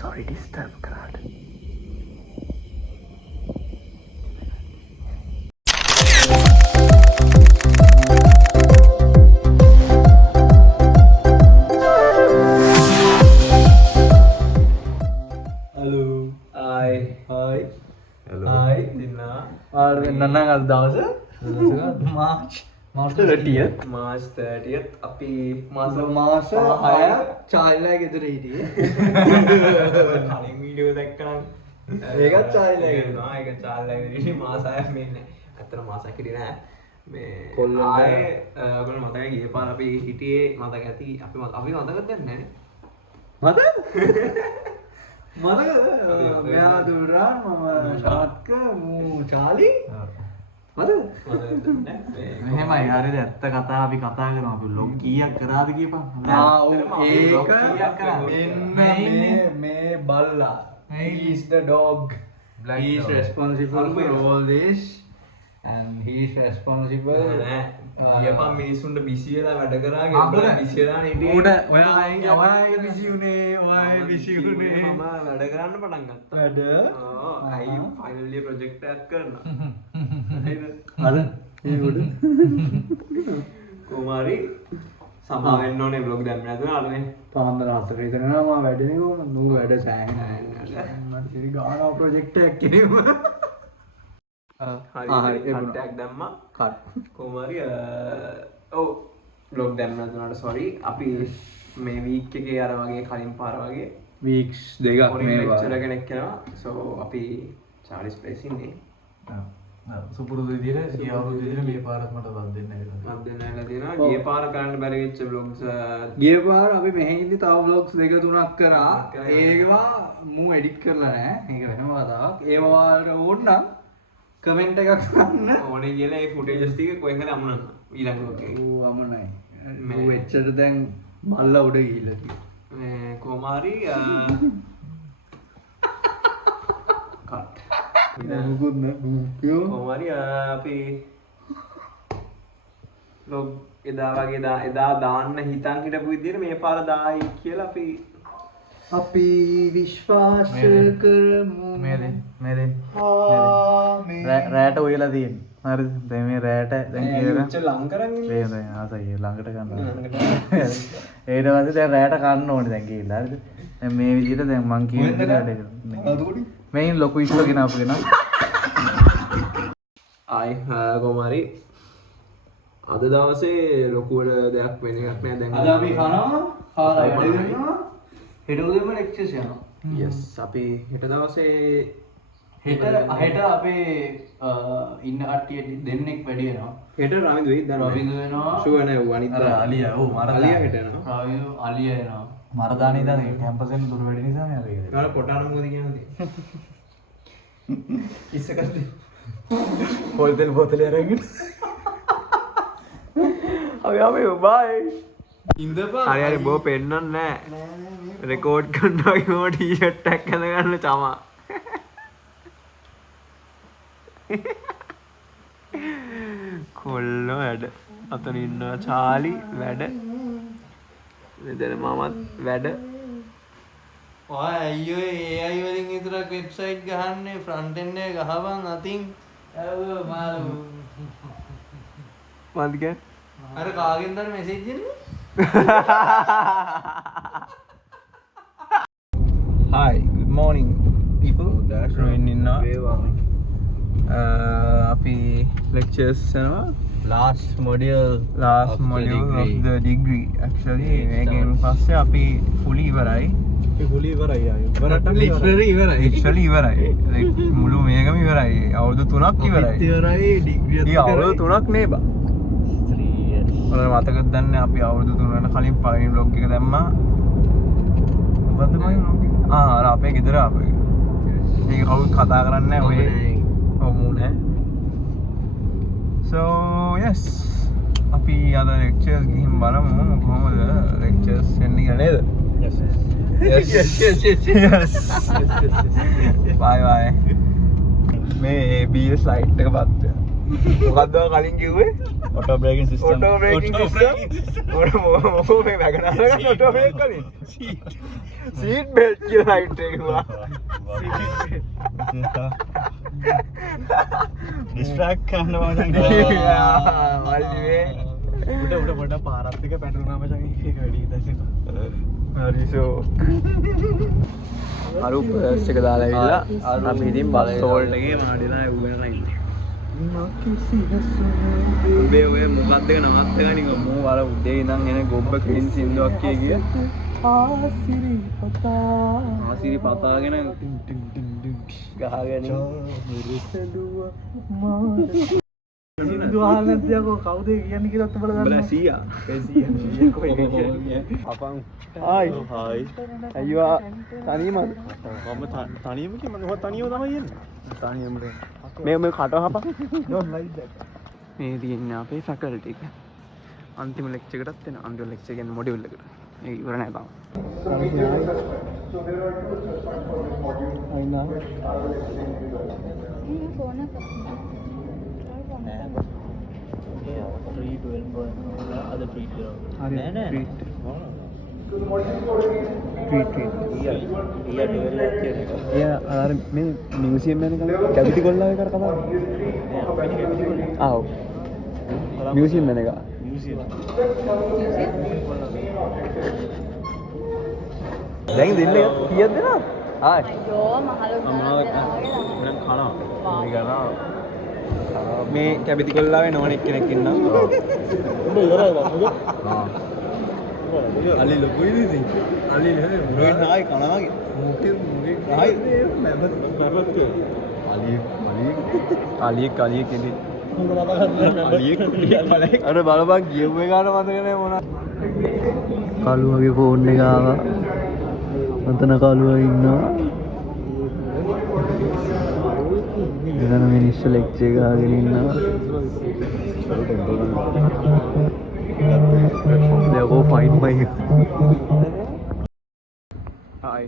sorry disturb කරාට. March 30th අපි මාස 6ක් චායිලා ගෙදර හිටියේ. කලින් වීඩියෝ දැක්කනම් ඒකත් චායිලා ගෙදර. ඒක චායිලා ගෙදර හිටියේ මාස 6ක් මෙන්නේ. අතන මාසයක් හිටියේ නෑ. මේ ආයේ ඔයගොල්ලෝ මතකයි ගිය පාර අපි හිටියේ මතක ඇති අපි මතකද දන්නේ නෑනේ. මතකද? මෙයා දුරා මම ශාත්ක මූ චාලි මෙහෙමයි හරිද ඇත්ත කතා අපි කතා කරනවා අපි ලොග් කීයක් කරාද කියපන්. මේ බල්ලා he is the dog, he is responsible for all this and he is responsible. යපන් මිනිස්සුන්ට බිසි වෙලා වැඩ කරා ගෙම්බලා බිසි වෙලා හිටියේ. උඩ ඔයාගේ බිසි උනේ ඔයාගේ බිසි උනේ මම වැඩ කරන්න පටන් ගත්තා. වැඩ අයි ෆයිනල් ඉයර් ප්‍රොජෙක්ට් එකක් කරනවා. අර මේ උඩ කුමාරි සමා වෙන්න ඕනේ බ්ලොග් දැම්ම නැතුව අරනේ පාන්දර 4 විතර යනවා මම වැඩනේ කොහොමද නූ වැඩ සෑහෙන මට ඉතින් ගානවා ප්‍රොජෙක්ට් එකක් කිරීම. හරි කට්ටයක් දැම්මා කට් කුමාරි ඔව් බ්ලොග් දැම්ම නැතුනට සෝරි අපි මේ වීක් එකේ අර වගේ කලින් පාර වගේ වීක්ස් දෙකක් මේ ලෙක්චර් කෙනෙක් කරනවා සෝ අපි චාලිස් ප්ලේස් ඉන්නේ. සුපුරුදු විදිහට ගිය අවුරුදු විදිහට මේ පාරක් මට වත් දෙන්න ඇවිල්ලා. වත් දෙන්න ඇවිල්ලා තියෙනවා. ගිය පාර කරන්න බැරි වෙච්ච vlogs ගිය පාර අපි මෙහෙ ඉඳි තව vlogs දෙක තුනක් කරා. ඒවා මූ එඩිට් කරලා නැහැ. මේක වෙනම කතාවක්. ඒවා වලට ඕන නම් කමෙන්ට් එකක් දාන්න. ඕනේ කියලා ඒ ෆුටේජස් ටික කොහෙන්ද අමුණන්න. ඊළඟ vlog එකේ. ඌ අමුණයි. මේ වෙච්චට දැන් බල්ලා උඩ ගිහිල්ලා තියෙනවා. මේ කොමාරි කට් මුකුත් නෑ කොමාරි අපි ලොග් එදා වගේ එදා දාන්න හිතන් හිටපු විදිහට මේ පාර දායි කියලා අපි විශ්වාස කරමු. මේ දෙන්න රෑට ඔයලා තියෙන්නේ හරිද දැන් මේ රෑට දැන් කියලා ලං කරන් ඉන්නේ මේ ආසයි ළඟට ගන්න ඊට පස්සේ දැන් රෑට කන්න ඕනේ දැන් ගිහිල්ලා හරිද දැන් මේ විදිහට දැන් මං කියන වැඩ කරනවා මේන් ලොකු ඉස්සෝ ගෙන අපු ගෙන ආයි කොමාරි අද දවසේ ලොකුවට දෙයක් වෙන එකක් නෑ දැන් අද අපි කනවා කාලා වැඩ කරනවා හෙට උදේම ලෙක්චර්ස් යනවා yes අපි හෙට දවසේ හෙට අපේ ඉන්න කට්ටිය දෙන්නෙක් වැඩි වෙනවා හෙට රවිඳු වෙයි දැන් රවිඳු වෙනවා ෂුවර් නෑ ඌ අනිත් අලියා ඔව් අලියා හෙට එනවා රවිඳු අලියා එනවා මරදානේ ඉතින් කැම්පස් එකෙන් දුර වැඩි නිසා නේ අපි ඒක. ඒවල කොටාන මොකද කියන්නේ? ඉස්සකද? පොල්තෙල් බෝතලේ අරගෙන. අපි බයි. ඉඳපන්. හරි බෝ පෙන්නන්න නෑ. රෙකෝඩ් කරනවා කිව්ව ටී-ෂර්ට් එකක් අඳ ගන්න තමා. කොල්ලෝ වැඩ. අතන ඉන්නවා චාලි වැඩ. මෙතන මමත් වැඩ ඔය අයියෝ AI වලින් විතරක් වෙබ්සයිට් ගහන්නේ ෆ්‍රන්ට් එන්ඩ් එක ගහපන් අතින් ඇව්ව මාළු මොකද කියන්නේ අර කාගෙන්ද මෙසේජ් එන්නේ Hi good morning people that's right ඉන්නවා අපි lectures යනවා last module of the degree actually මේකෙන් පස්සේ අපි fully ඉවරයි literally ඉවරයි මුළු මේකම ඉවරයි අවුරුදු 3ක් ඉවරයි degree අවුරුදු 3ක් නේ බා 3 years ඔයාලා මතකද දන්නේ අපි අවුරුදු 3 වෙන කලින් පළවෙනි vlog එක දැම්මා මොකද්ද මගේ vlog එක අර අපේ ගෙදර අපේ මේක කවුරුත් කතා කරන්නේ නැහැ ඔය ඔමුනේ So yes, අපි අද lectures ගිහින් බලමු කොහොමද lectures එන්නේ කියලා නේද? Yes. Bye. මේ BS slide එක පත්. මොකද්ද කලින් කිව්වේ? Auto braking system. Auto braking system. මොකෝ මේ වැගනර් එක auto brake කලින්. Seat belt කියලා ලයිට් එක ගුණා. Distract කරනවා නම් මල්ලිවේ. උඩ පාරත් එක පැටලුනාම මචං ඒක වැඩි දැන්. හරි ෂෝ. අර පර්ස් එක දාලා ඇවිල්ලා අපි ඉතින් බස් ස්ටෝල් එකේ මාඩිලා උගෙන ඉන්නේ. උඹේ ඔය මොකක්ද එක නවත්ත ගනින් මෝ අර උදේ ඉඳන් එන ගොබ්බ ක්‍රීන් සින්දුවක් කිය ආසිරි පතාගෙන ගහගෙන දුහාලන්තියකෝ කවුද කියන්නේ කියලා ඔබලා දන්නවා. බලා සීයා. ඒ සීයා කොයි කියන්නේ. අපන් හායි. හායි. අයියෝ තනියමද? මම තනියම කිය මම තනියම තමයි යන්නේ. තනියමද? මේ කට හපා. don't like that. මේ තියෙන්නේ අපේ ෆැකල්ටි එක. අන්තිම ලෙක්චර් එකටත් එන අන්තිම ලෙක්චර් කියන්නේ මොඩියුල් එකට. ඒක ඉවර නැහැ තාම. අයිනා. free 12 ada free iya අර මේ මියුසියම් එකේ කැවිටි කොල්ලා එකට කතා කරා ආව් මියුසියම් එක දැන් දෙන්නේ කීයද දෙනවද ආයි අයියෝ මහලු නම් කනවා මේ කැබිති කොල්ලාවේ නෝන එක්කෙනෙක් ඉන්නවා උඹ ඉවරයි බං අලි ලොකුයි ඉතින් අලි නේ මොකේ නායි කනවාගේ මොකේ නායි මැබත් අලියෙක් කෙනෙක් අර බලපන් ගියුම් එකට මතක නෑ මොනවා කළුවගේ ෆෝන් එක ආවා මතන කළුවා ඉන්නවා එතන මිනිස්සු ලෙක්චර් එක ගහගෙන ඉන්නවා They'll go find my Hi.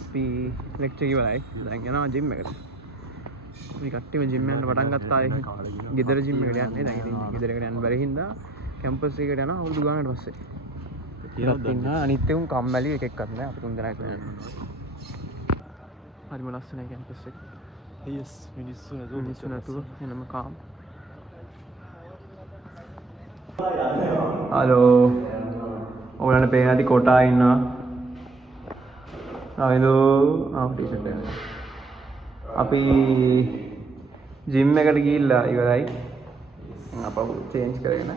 අපි ලෙක්චර් ඉවරයි. දැන් යනවා ජිම් එකට. මේ කට්ටියම ජිම් යන්න පටන් ගත්තා. ගෙදර ජිම් එකට යන්නේ. දැන් ඉතින් ගෙදරකට යන්න බැරි හින්දා කැම්පස් එකට යනවා අවුරුදු ගානකට පස්සේ. ටිකක් ඉන්නවා. අනිත් උන් කම්මැලි එකෙක්වත් නැහැ. අපි තුන් දෙනා එක යනවා. හරිම ලස්සනයි කැම්පස් එක. yes මිනිස්සු නැතුව එනම කාම්. හලෝ ඔයගලන්ට පේන ඇති කොටා ඉන්නවා ටීෂර්ට් එක අපි ජිම් එකට ගිහිල්ලා ඉවරයි අපව චේන්ජ් කරගෙන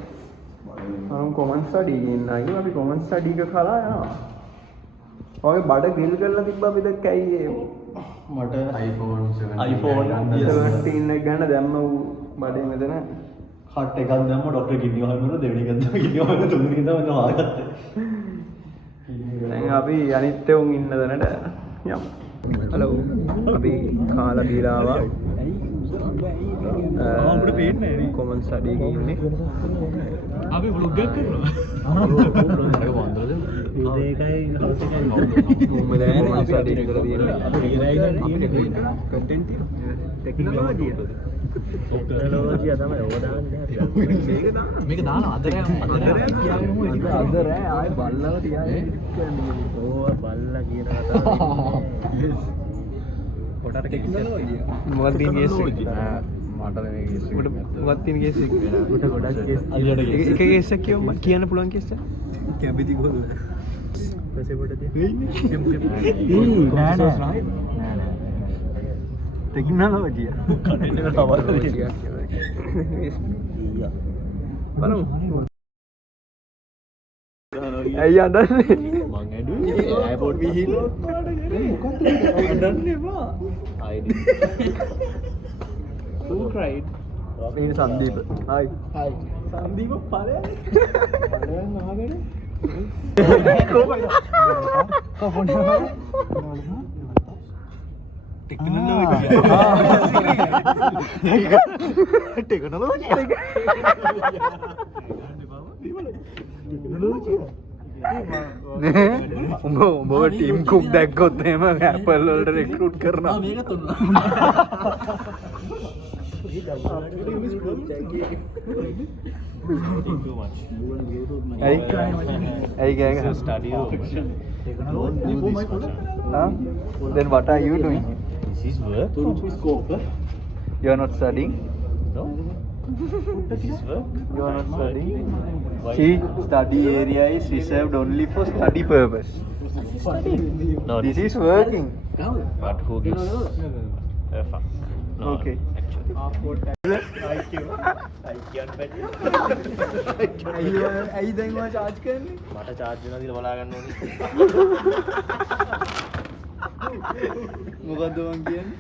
අරුන් කොමන්ට් ස්ටඩි ඉන්නා ඊ අපි කොමන්ට් ස්ටඩි එක කරලා යනවා ඔගේ බඩ ග්‍රිල් කරලා තිබ්බා අපි දැක්ක ඇයි ඒ මට iPhone 17 එක ගන්න දැම්ම බඩේ මෙතන හට් එකක් දැම්ම ඩොක්ටර් කිව්වා වහන්න දෙවෙනි එකක් දැම්ම කිව්වා වහන්න තුන්වෙනි එක තමයි ආගත්තේ. දැන් අපි අනිත් උන් ඉන්න තැනට යමු. හලෝ. අපි කාලා බීලා ආවා. අපිට පේන්නේ නැහැ නේ. කොමන්ට් ස්ටඩි එකේ ඉන්නේ. අපි vlog එකක් කරනවා. ඒක වන්දරද? ඒකයි හවුස් එකයි. කොහොමද කොමන්ට් ස්ටඩි එක කරලා තියෙන්නේ? අපි ඉරයිලා අපිට කන්ටෙන්ට් තියෙනවා. ටෙක්නොලොජිය. ටෙක්නොලොජිය තමයි ඕක දාන්නේ. මේක දාන අද රෑ කියන්නේ අද රෑ ආයේ බල්ලව තියාගෙන කියන්නේ. ඕවා බල්ලා කියන කතාව. කොටට ටෙක්නොලොජිය. මොකක්ද තියෙන කේස් එක? මට නෙමෙයි කේස් එක. මොකක්ද තියෙන කේස් එක? උට ගොඩක් කේස්. එක කේස් එකක් කියන්න පුළුවන් කේස් එක? කැබිති ගොල්ල. පස්සේ පොඩ තිය. නෑ නෑ. ටෙක්නොලොජිය. කන්ටෙන්ට් එක සමහර බලමු. ඇයි අඬන්නේ? මං ඇඬුවේ එයාපෝට් ගිහින් මොකක්ද අඬන්නේ බා? ID Who cried? මේ සංදීප. හයි. හයි සංදීප ඵලයන්. ඵලයන් අහගෙන. කොහොමද? ටෙක්නොලොජිය. උඹ ටීම් කුක් දැක්කොත් එහෙම Apple වලට රික්‍රූට් කරනවා. මේක තුන්නා. Hey gang. Study room. Don't do this, Macha. Then what are you doing? This is work. You are not studying? No. This is work. You are not studying? Why? See, study area is reserved only for study purpose. No. This is working. But who gives a fuck? No. Okay. Actually. ඇයි දැන් ඔයා charge කරන්නේ? මට charge වෙනවා කියලා බලා ගන්න ඕනේ. මොකද්ද මං කියන්නේ?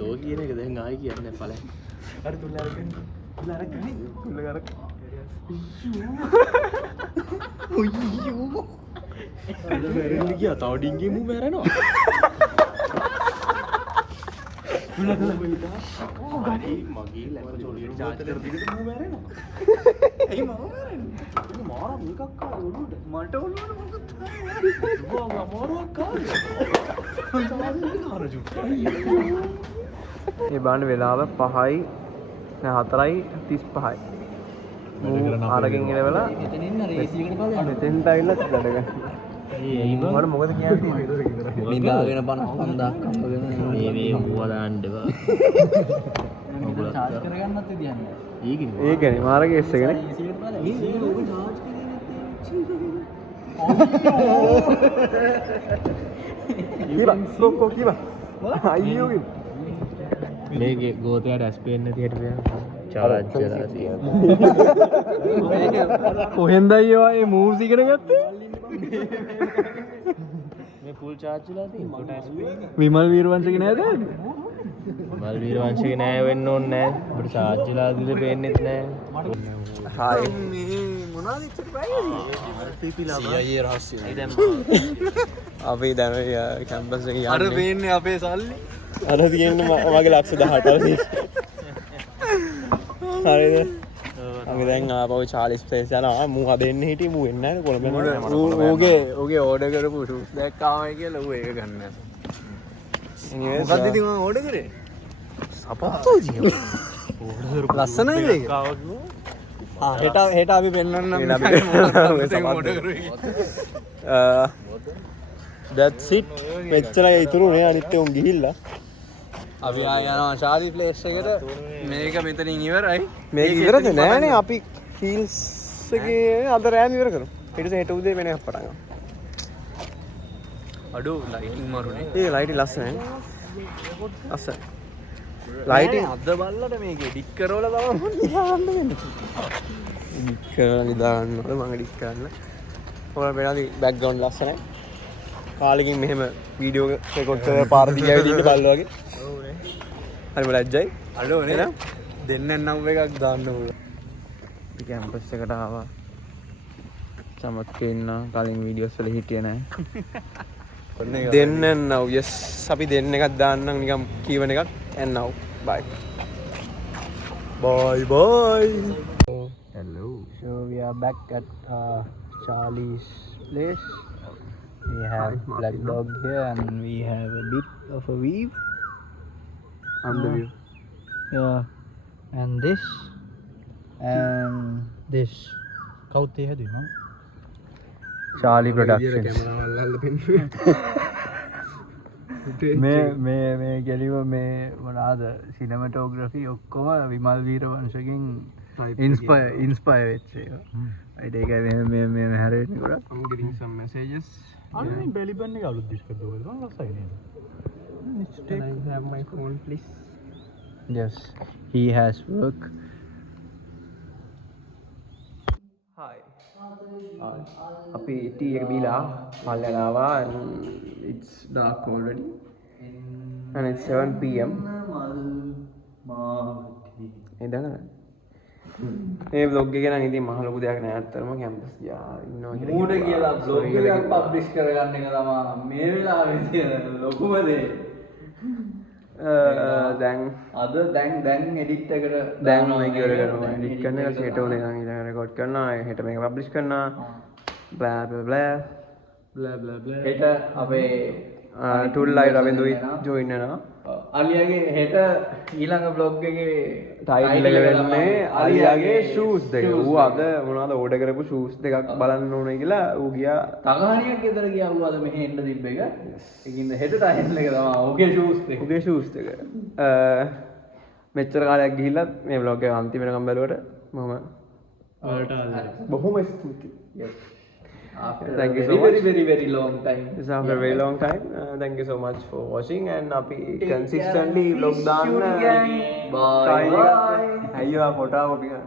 තෝ කියන එක දැන් ආයි කියන්නේ ඵලයි. අර තුල අරගෙන. තුල අරගෙන. තුල අරගෙන. ඔයියෝ. අද මැරෙන්න ගියා. තව ඩිංගේ මු මැරෙනවා. තුල තුල මගේ ලැප්ටොප් චෝලියට charge කර දෙන්න මු මැරෙනවා. ඇයි මම මරන්නේ? මාරා මේකක් කාලා ඔළුවට. මට ඔළුවට මොකද? දුවා අමාරුවක් කාලා. මේ බලන්න වෙලාව 5යි නෑ 4:35යි. ආරකින් ඉලවලා මෙතනින් රේසි එකට බලන්න. මෙතෙන්ට ඇවිල්ලා වැඩ ගන්න. මට මොකද කියන්නේ? නිදාගෙන 55000ක් අම්බගෙන මේ හුවා දාන්න එපා. චාර්ජ් කරගන්නත් විදියන්නේ. ඒකනේ මාර කේස් එකනේ. කොක්කෝ කිවා. අයියෝ කිව්වා. මේකේ ගෝතයාට ඇස් පේන්නේ නැති හැටි බලන්න. charge වෙලා තියෙනවා. කොහෙන්ද අයියෝ මේ මූව්ස් ඉගෙන ගත්තේ? මේ full charge වෙලා තියෙනවා. කොට ඇස් පේන්නේ. විමල් වීරවංශගේ නේද? මල් වීරවංශික නෑ වෙන්න ඕනේ නෑ. අපිට charge වෙලා දිල පේන්නෙත් නෑ. හායි. මේ මොනවද ඉච්චට බයින්නේ? අයියේ රහස්‍ය නෑ. දැන් අපි දැන් කැම්පස් එකේ යන්නේ. අර පේන්නේ අපේ සල්ලි. අර තියෙන්නේ මගේ ලක්ෂ 18 හරිද? අපි දැන් ආපහු 40 ප්ලේස් යනවා. මූ හදෙන්න හිටියේ මූ එන්නේ නැහැ කොළඹ යනවා. ඕගේ ඕඩර් කරපු ෂූස් දැක්කාමයි කියලා ඌ ඒක ගන්න. මොකක්ද ඉතින් මම ඕඩර් කරේ? සපත්තෝ ජීව. ලස්සනයි මේක. හෙට අපි පෙන්වන්නම්. that's it. මෙච්චරයි ඉතුරු නේ අනිත් උන් ගිහිල්ලා. අපි ආය යනවා ශාලි ප්ලේස් එකට. මේක මෙතනින් ඉවරයි. මේක ඉවරද නෑනේ අපි හීල්ස් එකේ අද රෑම ඉවර කරමු. ඊට පස්සේ හෙට උදේ වෙනයක් පටන් ගමු. අඩු ලයිටින් මරුනේ. ඒ ලයිටි ලස්සනයි. ලස්සනයි. ලයිටින් අද බල්ලට මේක එඩිට් කරවලා තමයි නිදාගන්න වෙන්නේ. එඩිට් කරලා නිදාගන්න ඕන මම එඩිට් කරන්න. ඔයාලා වෙනාලි බෑග්ග්‍රවුන්ඩ් ලස්සනයි. කාලෙකින් මෙහෙම වීඩියෝ රෙකෝඩ් කරලා පාර දිගේ ඇවිදින්න බල්ලෝ වගේ. හරිම ලැජ්ජයි. අඩෝ නේ. දෙන්නෙන් නම් එකක් දාන්න ඕන. අපි කැම්පස් එකට ආවා. චමත්කේ ඉන්න කලින් වීඩියෝස් වල හිටියේ නෑ. දෙන්න now yes අපි දෙන්න එකක් දාන්නම් නිකන් කීවන එකක් and now bye Hello. so we are back at Charlie's place. We have black dog here and we have a bit of a view On the view. yeah and this කවුද හැදුවේ මම Charlie Productions මේ ගැලිව මේ මොනාද cinematography ඔක්කොම Wimal වීරවංශගෙන් inspire වෙච්ච ඒවා. ඒක මේ හැරෙන්නේ ගොඩක්. I'm getting some messages. අනේ බෙලිබන් එක අලුත් දිස්කත් දුවද මම ලස්සයි නේද? Can I have my phone please? yes he has work අපි ටී එක බීලා මල්ලට ආවා and it's dark already and it's 7 pm ඒ දන්නවද මේ vlog එක නම් ඉතින් මහ ලොකු දෙයක් නෑ අත්‍තරම කැම්පස් ගියා ඉන්නවා මූඩ කියලා බ්ලොග් එකක් පබ්ලිෂ් කරගන්න එක තමයි මේ වෙලාවේ තියෙන ලොකුම දේ. දැන් අද දැන් එඩිට් එකට දැන් මේක ඉවර කරනවා එඩිට් කරන එක හෙට ඕනේ නම් ඊළඟ රෙකෝඩ් කරනවා හෙට මේක පබ්ලිෂ් කරනවා blah blah blah හෙට අපේ ටුල්ලයි රවිඳුයි ජොයින් වෙනවා. අලියාගේ හෙට ඊළඟ බ්ලොග් එකේ ටයිටල් එක වෙන්නේ අලියාගේ ෂූස් දෙක. ඌ අද මොනවද ඕඩර් කරපු ෂූස් දෙකක් බලන්න ඕනේ කියලා ඌ ගියා. තගහණියක් ගෙදර ගියා ඌ අද මෙහෙ එන්න තිබ්බ එක. ඒකින්ද හෙට ටයිටල් එක තමයි ඌගේ ෂූස් දෙක. ඌගේ ෂූස් දෙක. මෙච්චර කාලයක් ගිහිල්ලා මේ vlog එක අන්තිම වෙනකම් බැලුවට මම බොහොම ස්තුතියි. Yes. After Thank you so very, much. very long time. It's after a very long time. Thank you so much for watching and අපි consistently vlog දාන්න Bye. අයියෝ පොටා කොපි කරා.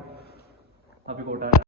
අපි කොටා